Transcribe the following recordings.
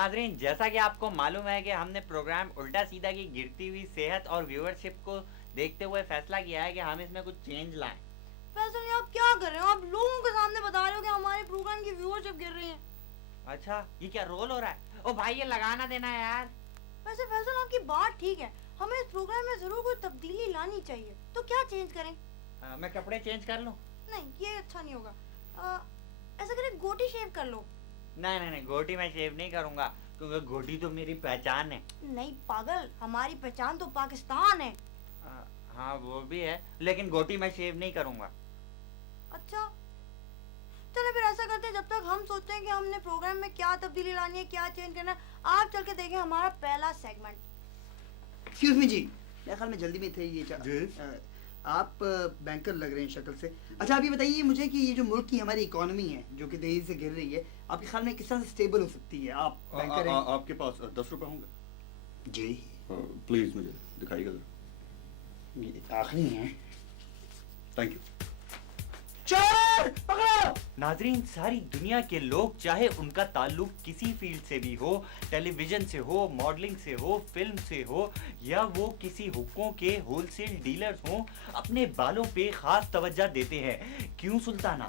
नाजरीन, जैसा कि आपको मालूम है कि हमने प्रोग्राम उल्टा सीधा की गिरती हुई सेहत और व्यूअरशिप को देखते हुए फैसला किया है कि हम इसमें कुछ चेंज लाएं। फैसल ये आप क्या कर रहे हो? आप लोगों के सामने बता रहे हो कि हमारे प्रोग्राम की व्यूअरशिप गिर रही है। अच्छा, ये क्या रोल हो रहा है? ओ भाई, ये लगाना देना है यार। वैसे फैसल आपकी बात ठीक है, हमें इस प्रोग्राम में जरूर कोई तब्दीली लानी चाहिए। तो क्या चेंज करें? मैं कपड़े चेंज कर लूं? नहीं, ये अच्छा नहीं होगा। ऐसा करें, गोटी शेव कर लो। नहीं, गोटी मैं शेव नहीं करूंगा, क्योंकि गोटी तो मेरी पहचान है। नहीं पागल, हमारी पहचान तो पाकिस्तान है। हाँ वो भी है, लेकिन गोटी मैं शेव नहीं करूंगा। अच्छा चलो फिर ऐसा करते हैं, जब तक हम सोचते हैं कि हमने प्रोग्राम में क्या तब्दीली लानी है, क्या चेंज करना है, आप चल के देखें हमारा पहला सेगमेंट। एक्सक्यूज मी जी, मेरे ख्याल में जल्दी में थे ये आप बैंकर लग रहे हैं शक्ल से। अच्छा आप ये बताइए मुझे कि ये जो मुल्क की हमारी इकोनॉमी है जो कि तेजी से गिर रही है, आपके ख्याल में किस तरह से स्टेबल हो सकती है? आप बैंकर हैं। आपके पास 10 रुपए होंगे? जी प्लीज मुझे दिखाइएगा जरा। ये आखिरी है। Thank you. चोर पकड़ो! नाजरीन, सारी दुनिया के लोग, चाहे उनका ताल्लुक किसी फील्ड से भी हो, टेलीविजन से हो, मॉडलिंग से हो, फिल्म से हो, या वो किसी हुक्कों के होलसेल डीलर्स हो, अपने बालों पे खास तवज्जो देते हैं। क्यों सुल्ताना?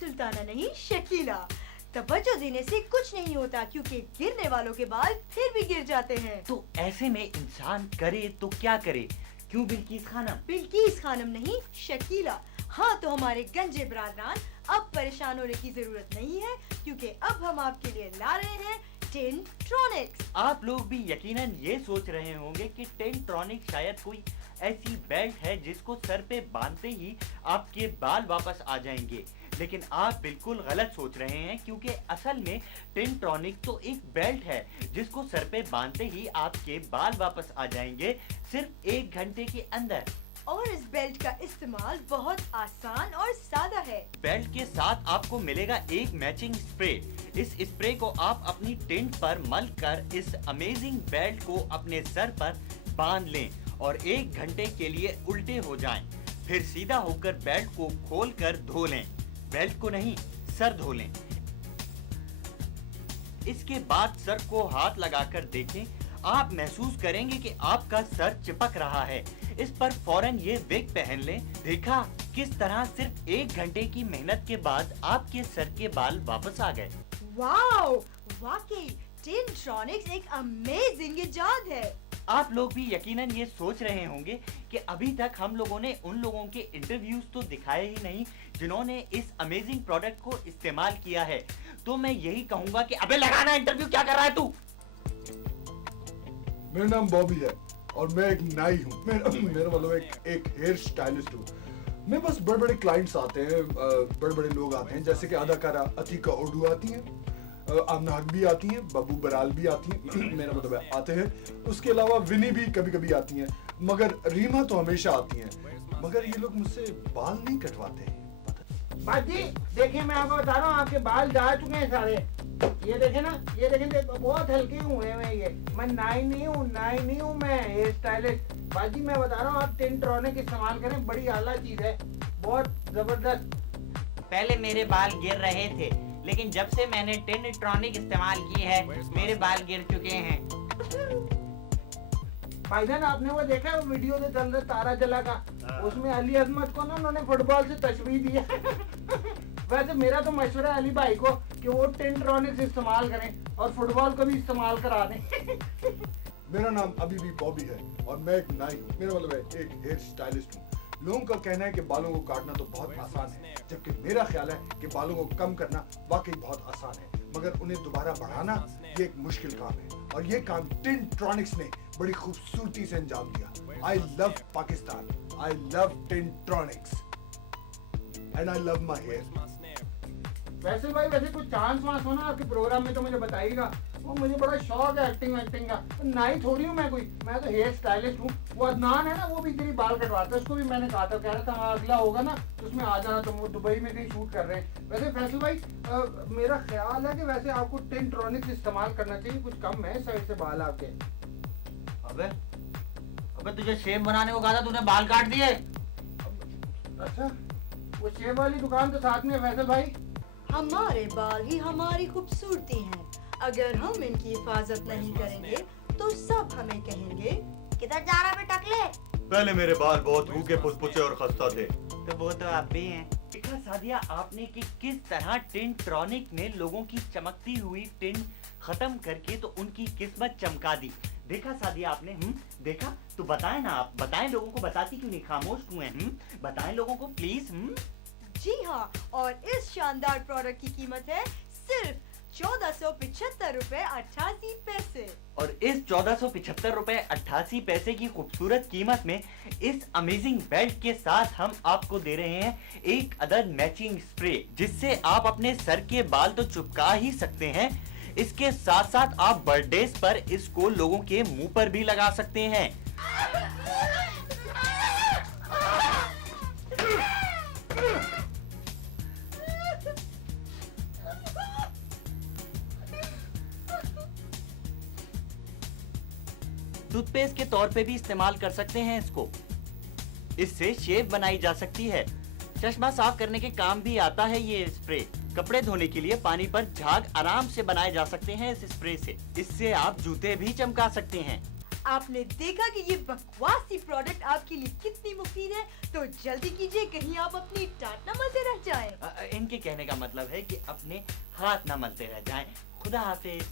सुल्ताना नहीं, शकीला। तवज्जो देने से कुछ नहीं होता, क्योंकि गिरने वालों के बाल फिर भी गिर जाते हैं। तो ऐसे में इंसान करे तो क्या करे? क्यों बिल्किस खानम? बिल्किस खानम नहीं, शकीला। हाँ, तो हमारे गंजे बरादरान, अब परेशान होने की जरूरत नहीं है, क्योंकि अब हम आपके लिए ला रहे हैं टिंट्रॉनिक्स। आप लोग भी यकीनन ये सोच रहे होंगे कि टिंट्रॉनिक्स शायद कोई ऐसी बेल्ट है जिसको सर पे बांधते ही आपके बाल वापस आ जाएंगे, लेकिन आप बिल्कुल गलत सोच रहे हैं, क्योंकि असल में टिंट्रॉनिक तो एक बेल्ट है जिसको सर पे बांधते ही आपके बाल वापस आ जाएंगे, सिर्फ 1 घंटे के अंदर। और इस बेल्ट का इस्तेमाल बहुत आसान और सादा है। बेल्ट के साथ आपको मिलेगा एक मैचिंग स्प्रे। इस स्प्रे को आप अपनी टिंट पर मल कर इस अमेजिंग बेल्ट को अपने सर पर बांध लें और 1 घंटे के लिए उल्टे हो जाएं। फिर सीधा होकर बेल्ट को खोलकर धो लें। बेल्ट को नहीं, सर धो लें। इसके बाद सर को हाथ लगाकर देखें, आप महसूस करेंगे कि आपका सर चिपक रहा है। इस पर फौरन ये विग पहन लें। देखा किस तरह सिर्फ 1 घंटे की मेहनत के बाद आपके सर के बाल वापस आ गए। वाओ, वाकई टिंट्रॉनिक्स एक अमेजिंग इजाद है। आप लोग भी यकीनन ये सोच रहे होंगे कि अभी तक हम लोगों ने उन लोगों के इंटरव्यूज तो दिखाए ही नहीं जिन्होंने इस अमेजिंग प्रोडक्ट को इस्तेमाल किया है। तो मैं यही कहूंगा कि अबे लगाना इंटरव्यू, क्या कर रहा है तू? मेरा नाम बॉबी है और मैं एक नाई हूँ। मेरा मतलब एक हेयर स्टाइलिस्ट हूँ। मैं बस बड़े बड़े क्लाइंट्स आते हैं, बड़े बड़े लोग आते हैं, जैसे कि अदाकारा अतीका उर्दू आती हैं, आमना हक भी आती हैं, बब्बू बराल भी आती हैं, मेरा मतलब है आते हैं। उसके अलावा विनी भी कभी कभी आती हैं, मगर रीमा तो हमेशा आती हैं। मगर ये लोग मुझसे बाल नहीं कटवाते। बाजी देखिए, मैं आपको बता रहा हूँ, आपके बाल जा चुके हैं सारे। ये देखे ना, ये देखें, बहुत हल्के हुए हैं। ये मैं नाई नहीं हूँ, मैं हेयर स्टाइलिस्ट। बाजी मैं बता रहा हूँ, आप टिंट्रॉनिक इस्तेमाल करें, बड़ी आला चीज है, बहुत जबरदस्त। पहले मेरे बाल गिर रहे थे, लेकिन जब से मैंने टिंट्रॉनिक इस्तेमाल की है, मेरे बाल गिर चुके हैं। भाईजान आपने वो देखा, वो वीडियो जो चल रहा तारा जला का, उसमें अली अजमत को ना उन्होंने फुटबॉल से तशबीह दी है। वैसे मेरा तो मशवरा है अली भाई को कि वो टिंट्रॉनिक्स इस्तेमाल करें और फुटबॉल को भी इस्तेमाल करा दें। मेरा नाम अभी भी बॉबी है और मैं एक नाई हूँ। मेरा मतलब है एक हेयर स्टाइलिस्ट हूँ। लोगों का कहना है कि बालों को काटना तो बहुत आसान है, जबकि मेरा ख्याल है कि बालों को कम करना वाकई बहुत आसान है, मगर उन्हें दोबारा बढ़ाना ये एक मुश्किल काम है। और ये काम टिंट्रॉनिक्स ने बड़ी खूबसूरती से अंजाम दिया। I love Pakistan, I love Tintronics and I love my hair. वैसे भाई, वैसे कुछ चांस वांस हो ना आपके प्रोग्राम में तो मुझे बताइएगा। वो मुझे बड़ा शौक है एक्टिंग का। नाई थोड़ी हूँ मैं कोई, मैं तो हेयर स्टाइलिस्ट हूँ। वो अदनान है ना, वो भी तेरी बाल कटवाता है, उसको भी मैंने कहा था, कह रहा था हाँ अगला होगा ना तो उसमें आ जाना, तो वो दुबई में कहीं शूट कर रहे हैं। वैसे फैसल भाई, मेरा ख्याल है कि वैसे आपको टिंट्रॉनिक्स इस्तेमाल करना चाहिए, कुछ कम है साइड से बाल आपके। अबे तुझे शेव बनाने को कहा था, तूने बाल काट दिए। अच्छा, वो शेव वाली दुकान तो साथ में है फैसल भाई। हमारे बाल ही हमारी खूबसूरती हैं। अगर हम इनकी हिफाजत नहीं करेंगे तो सब हमें कहेंगे, किधर जा रहा बेटा टकले? पहले मेरे बाल बहुत रूखे पुचपुचे और खस्ता थे। तो वो तो आप भी हैं। देखा सादिया आपने कि किस तरह टिंट्रॉनिक ने लोगों की चमकती हुई टिन खत्म करके तो उनकी किस्मत चमका दी। देखा सादिया आपने, देखा? तो बताएं ना, आप बताएं लोगों को, बताती क्यों नहीं, खामोश क्यों हैं? बताएं लोगों को प्लीज। जी हाँ, और इस शानदार प्रोडक्ट की कीमत है सिर्फ 1475 रुपए 88 पैसे। और इस 1475 रुपए 88 पैसे की खूबसूरत कीमत में इस अमेजिंग बेल्ट के साथ हम आपको दे रहे हैं एक अदद मैचिंग स्प्रे, जिससे आप अपने सर के बाल तो चिपका ही सकते हैं, इसके साथ साथ आप बर्थडेज पर इसको लोगों के मुंह पर भी लगा सकते हैं। टूथपेस्ट के तौर पे भी इस्तेमाल कर सकते हैं इसको। इससे शेव बनाई जा सकती है। चश्मा साफ करने के काम भी आता है ये स्प्रे। कपड़े धोने के लिए पानी पर झाग आराम से बनाए जा सकते हैं इस स्प्रे से। इससे आप जूते भी चमका सकते हैं। आपने देखा कि ये बकवासी प्रोडक्ट आपके लिए कितनी मुफीद है, तो जल्दी कीजिए कहीं आप अपनी टाट न मलते रह जाएं। इनके कहने का मतलब है कि अपने हाथ ना मलते रह जाएं। खुदा हाफिज।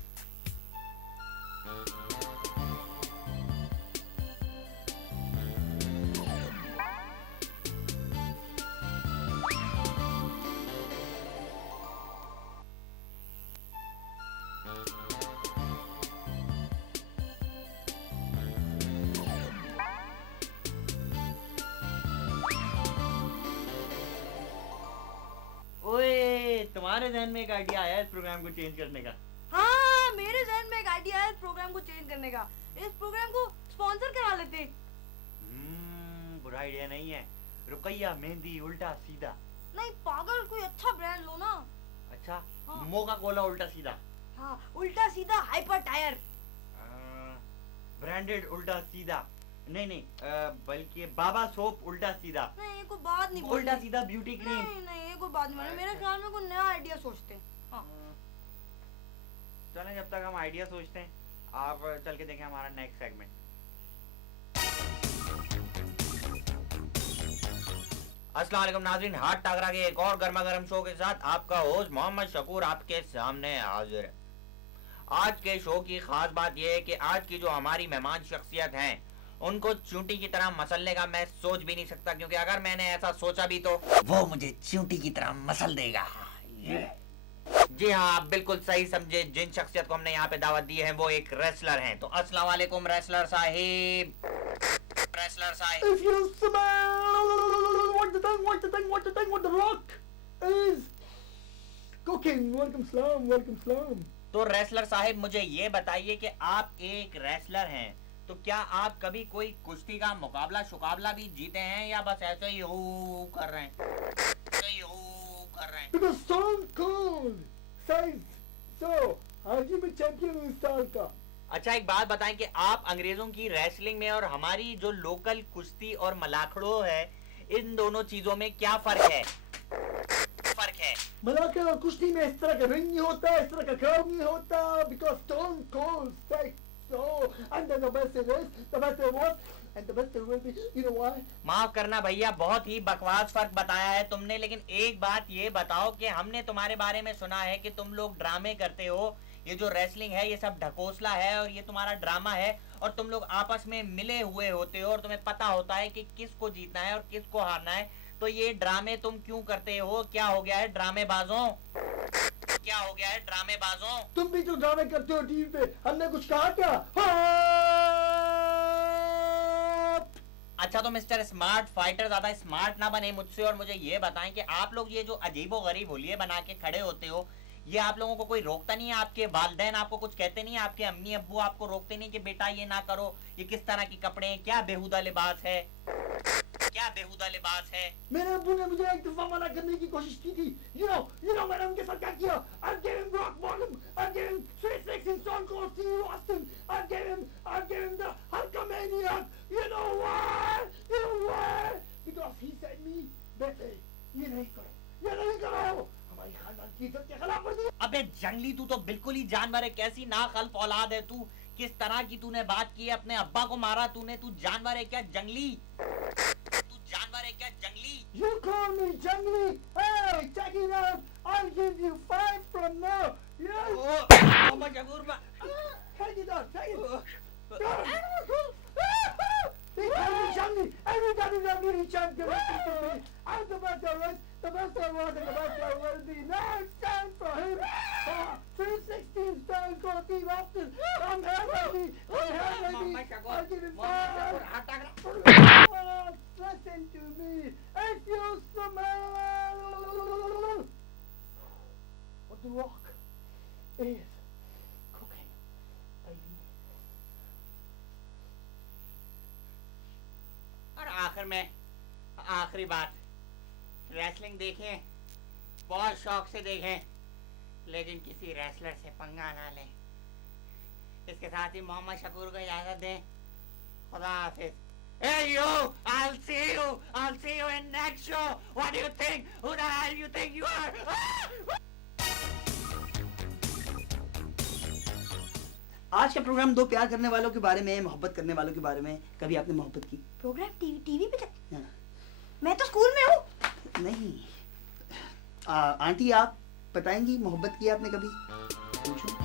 तुम्हारे ध्यान में एक आइडिया आया इस प्रोग्राम को चेंज करने का? हाँ, मेरे जहन में एक आइडिया है इस प्रोग्राम को चेंज करने का। इस प्रोग्राम को स्पॉन्सर करा लेते। बुरा आइडिया नहीं है। रुकैया मेहंदी उल्टा सीधा। नहीं पागल, कोई अच्छा ब्रांड लो ना। अच्छा, हाँ। मोका कोला उल्टा सीधा। हाँ, उल्टा सीधा हाइपर टायर। ब्रांडेड उल्टा सीधा नहीं, बल्कि बाबा सोप उल्टा सीधा। नहीं, कोई बात नहीं। उल्टा सीधा ब्यूटी क्रीम। नहीं, कोई बात नहीं। मेरे ख्याल में कोई नया आइडिया सोचते हैं। हाँ। चलें, जब तक हम आइडिया सोचते हैं आप चल के देखें हमारा नेक्स्ट सेगमेंट। अस्सलाम वालेकुम नाज़रीन, हाथ टाकरा के एक और गर्मा गर्म शो के साथ आपका होस्ट मोहम्मद शकूर आपके सामने हाजिर है। आज के शो की खास बात यह है कि आज की जो हमारी मेहमान शख्सियत हैं उनको चूंटी की तरह मसलने का मैं सोच भी नहीं सकता, क्योंकि अगर मैंने ऐसा सोचा भी तो वो मुझे चूंटी की तरह मसल देगा। जी हाँ, आप बिल्कुल सही समझे। जिन शख्सियत को हमने यहाँ पे दावत दी है वो एक रेसलर हैं। तो अस्सलाम वालेकुम wrestler Sahib. Wrestler Sahib, If you smell what the rock is cooking. Welcome salam. तो रेसलर साहिब मुझे ये बताइए कि आप एक रेसलर हैं, तो क्या आप कभी कोई कुश्ती का मुकाबला भी जीते हैं या बस ऐसे ही हो कर रहे हैं? Because Stone Cold says so. आज ही मैं चैंपियन हूँ इस साल का। अच्छा, एक बात बताएं कि आप अंग्रेजों की रेसलिंग में और हमारी जो लोकल कुश्ती और मलाखड़ो है, इन दोनों चीजों में क्या फर्क है? मलाखा और कुश्ती में इस तरह का रिंग नहीं होता, इस तरह का कर्व नहीं होता। Because Stone Cold says so. And then the best it is, the best it was, and the best it will be. You know why? माफ करना भैया, बहुत ही बकवास फर्क बताया है तुमने, लेकिन एक बात ये बताओ कि हमने तुम्हारे बारे में सुना है कि तुम लोग ड्रामे करते हो। ये जो रेसलिंग है ये सब ढकोसला है और ये तुम्हारा ड्रामा है, और तुम लोग आपस में मिले हुए होते हो और तुम्हें पता होता है कि किसको जीतना है और किसको हारना है। तो ये ड्रामे तुम क्यों करते हो? क्या हो गया है ड्रामेबाजों? तुम भी तो ड्रामे करते हो टीवी पे। हमने कुछ कहा क्या? अच्छा, तो मिस्टर स्मार्ट फाइटर ज्यादा स्मार्ट ना बने मुझसे और मुझे ये बताएं कि आप लोग ये जो अजीबो गरीब होलिये बना के खड़े होते हो, ये आप लोगों को कोई रोकता नहीं है? आपके वालिदैन आपको कुछ कहते नहीं है? आपके अम्मी अब्बू आपको रोकते नहीं कि बेटा ये ना करो, ये किस तरह के कपड़े हैं, क्या बेहुदा लिबास है? मेरे अब्बू ने मुझे एक दफा मना करने की कोशिश की थी। You know मैंने उनके साथ क्या किया? I gave him rock bottom. I gave him Sweet 16 Stone Cold Steve Austin. I gave him the Hulkamaniac. You know why? Because he said me, बेटे ये नहीं करो। हमारी खानदान की इज्जत के खिलाफ वर्जी है। अबे जंगली, तू तो बिल्कुल ही जानवर है। कैसी नाखल्फ औलाद है तू। किस तरह की तूने बात की है, अपने अब्बा को मारा तूने। तू जानवर है क्या जंगली? तू जानवर है क्या जंगली? You call me jungly? Hey, check it out. I'll give you 5 from now. Yes. Mohammad Shakoor Take it out. Take it. They call me jungly. Every time you have any chance to listen to me, I'm the best there is, the best there was, and the best there will be. Now it's time for him. 316 stone cold Steve Austin. I'm here, baby. I'm here, baby. I'll give him 5. Listen to me. If you smell what the rock is cooking, baby. और आखिर में आखिरी बात, wrestling देखें, बहुत शौक से देखें, लेकिन किसी रेसलर से पंगा ना लें। इसके साथ ही मोहम्मद शकूर को इजाजत दें। खुदा हाफिज। Hey you, I'll see you in next show. What do you think? Who the hell you think you are? आज का प्रोग्राम दो प्यार करने वालों के बारे में, मोहब्बत करने वालों के बारे में। कभी आपने मोहब्बत की? प्रोग्राम टीवी पे हाँ। मैं तो स्कूल में हूँ। नहीं। आंटी आप बताएंगी मोहब्बत की आपने कभी? पूछो।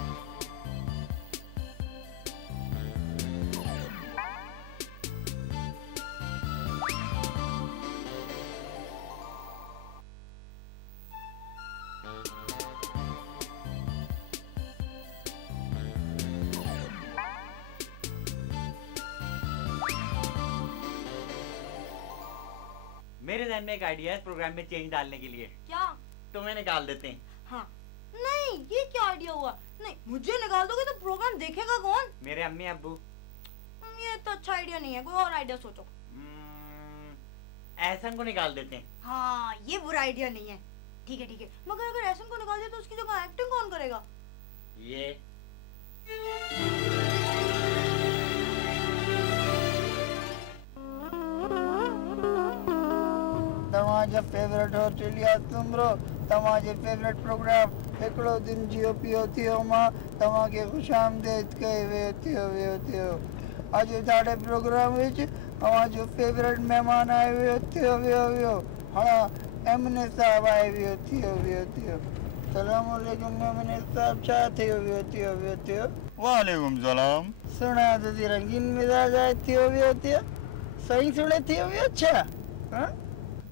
मेरे ध्यान में एक आइडिया है इस प्रोग्राम में चेंज डालने के लिए। क्या? तुम्हें निकाल देते हैं। हाँ। नहीं, ये क्या आइडिया हुआ? नहीं, मुझे निकाल दोगे तो प्रोग्राम देखेगा कौन? मेरे अम्मी अब्बू। ये तो अच्छा आइडिया नहीं है, कोई और आइडिया सोचो। ऐसन को निकाल देते हैं। हाँ, ये बुरा आइडिया नहीं है। ठीक है, मगर अगर ऐसन को निकाल दिया तो उसकी जगह एक्टिंग कौन करेगा? ये तव्हांजा फेवरेट ऑस्ट्रेलिया तुमरो तव्हांजे फेवरेट प्रोग्राम हिकिड़ो दिन जियो पियो थियो मां तव्हांखे खुशामदीद कई वियो थियो अॼु साढे प्रोग्राम विच तव्हांजो फेवरेट महिमान आयो वियो हाँ एमने साहब आयो वियो सलाम अलैकुम एमने साहब छा थियो वियो वालेकुम सलाम। सुना तो रंगीन मिजाज आयो थियो सही सुने थियो वियो छा हाँ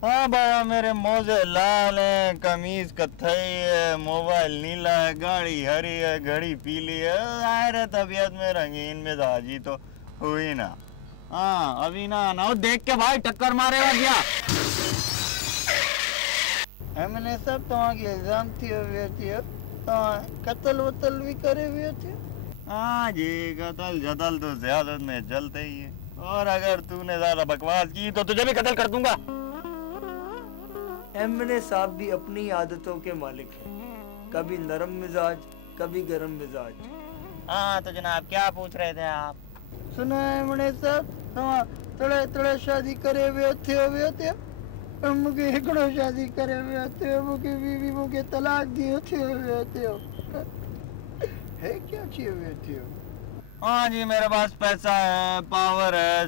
हाँ बाबा, मेरे मोजे लाल हैं, कमीज कत्थई है, मोबाइल नीला है, गाड़ी हरी है, घड़ी पीली है। जाहिर है तबीयत में रंगीन मिजाजी तो हुई ना। हाँ अभी ना वो देख के भाई टक्कर मारेगा क्या? हमने सब तव्हांखे इल्ज़ाम थियो वियो कत्ल वतल भी करे वियो थियो। हाँ जी, कत्ल जतल तो ज़ियादत में चलते ही है, और अगर तूने ज्यादा बकवास की तो तुझे भी कत्ल कर दूंगा। एमने साहब भी अपनी आदतों के मालिक हैं, कभी नरम मिजाज कभी गरम मिजाज। हाँ तो जनाब क्या पूछ रहे थे आप? सुना एमने साहब तव्हां तड़े शादी करे वियो थियो मूंखे हिकिड़ो शादी करे वियो थियो मूंखे बीवी मूंखे तलाक दियो थियो है क्या थियो वियो थियो? हाँ जी, मेरे पास पैसा है, पावर है,